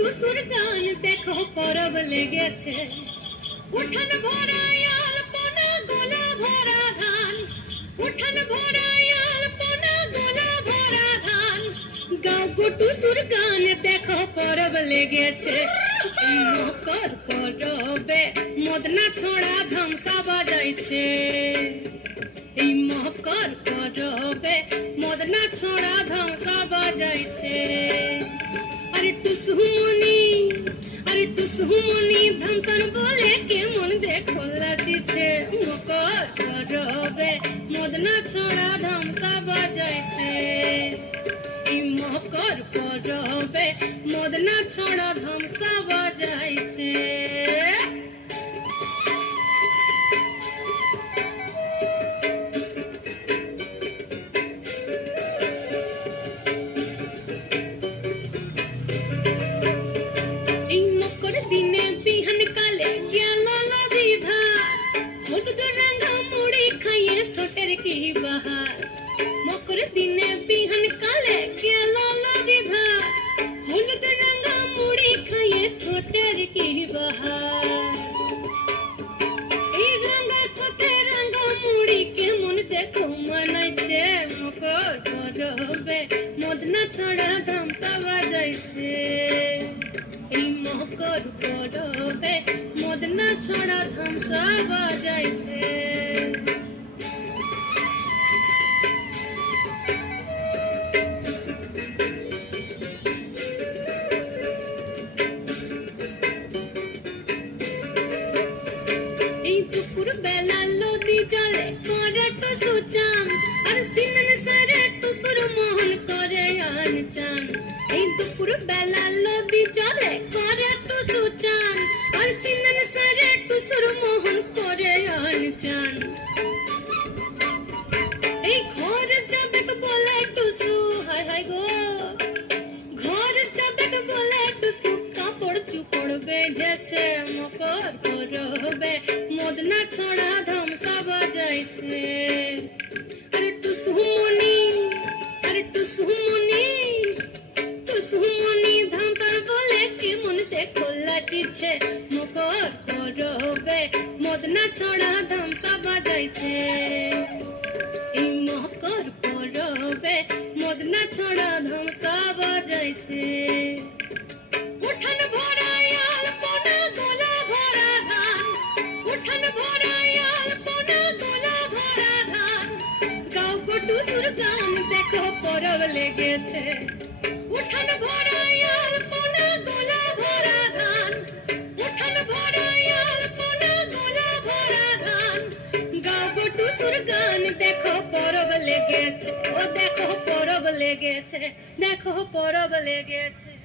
টুসুর গান দেখো পরব লেগেছে উঠান ভরায় আলপনা গোলা ভরা ধান উঠান ভরায় আলপনা গোলা ভরা ধান গাও গো টুসুর গান দেখো পরব লেগেছে মকর পরবে মদনা ছোড়া ধামসা বাজাইছে এই মকর পরবে মদনা ছোড়া ধামসা বাজাইছে अरे टुसुमनी धमसन बोले के मन देखो लाचिछे मकर परबे मदना छोड़ा धमसा बजाइछे ई मकर परबे मदना छोड़ा धमसा बजाइछे दिने बिहन काले गेलो नदी धार मुटग रंगा मुड़ी खाए ठोटर की बहार मकर दिने बिहन काले गेलो नदी धार मुटग रंगा मुड़ी खाए ठोटर की बहार ए रंगा ठोटे रंगा मुड़ी के मन देखो मनाइछे मकर परबे मदना छोड़ा धमसा बजाइछे मकर परबे मदना छोड़ा धमसा बजाइछे दुपुर बेला लोदी जले करे टुसु चान और सिनन सरे टुसुर मोहन करे आन चान दुपुर बेला लोदी जले करे टुसु चान और सिनन सरे टुसुर मोहन करे आन चान घर जाबे बोले टुसु हाय हाय गो घर जाबे बोले टुसु कापड़ चुपड़ बेधेछे मकर परबे मदना छोड़ा धमसा बजाइछे अरे टुसुमनी धमसार बोले के मन देखो लाचिछे मकर परबे मदना छोड़ा धमसा बजाइछे ई मकर परबे मदना छोड़ा धमसा बजाइछे उठान भराय आलपना गोला भरा धान उठान भराय आलपना गोला भरा धान गाओ गो टुसुर गान देखो परब लेगेछे उठान भराय आलपना गोला भरा धान उठान भराय आलपना गोला भरा धान गाओ गो टुसुर गान देखो परब लेगेछे ओ देखो परब लेगेछे देखो परब लेगेछे।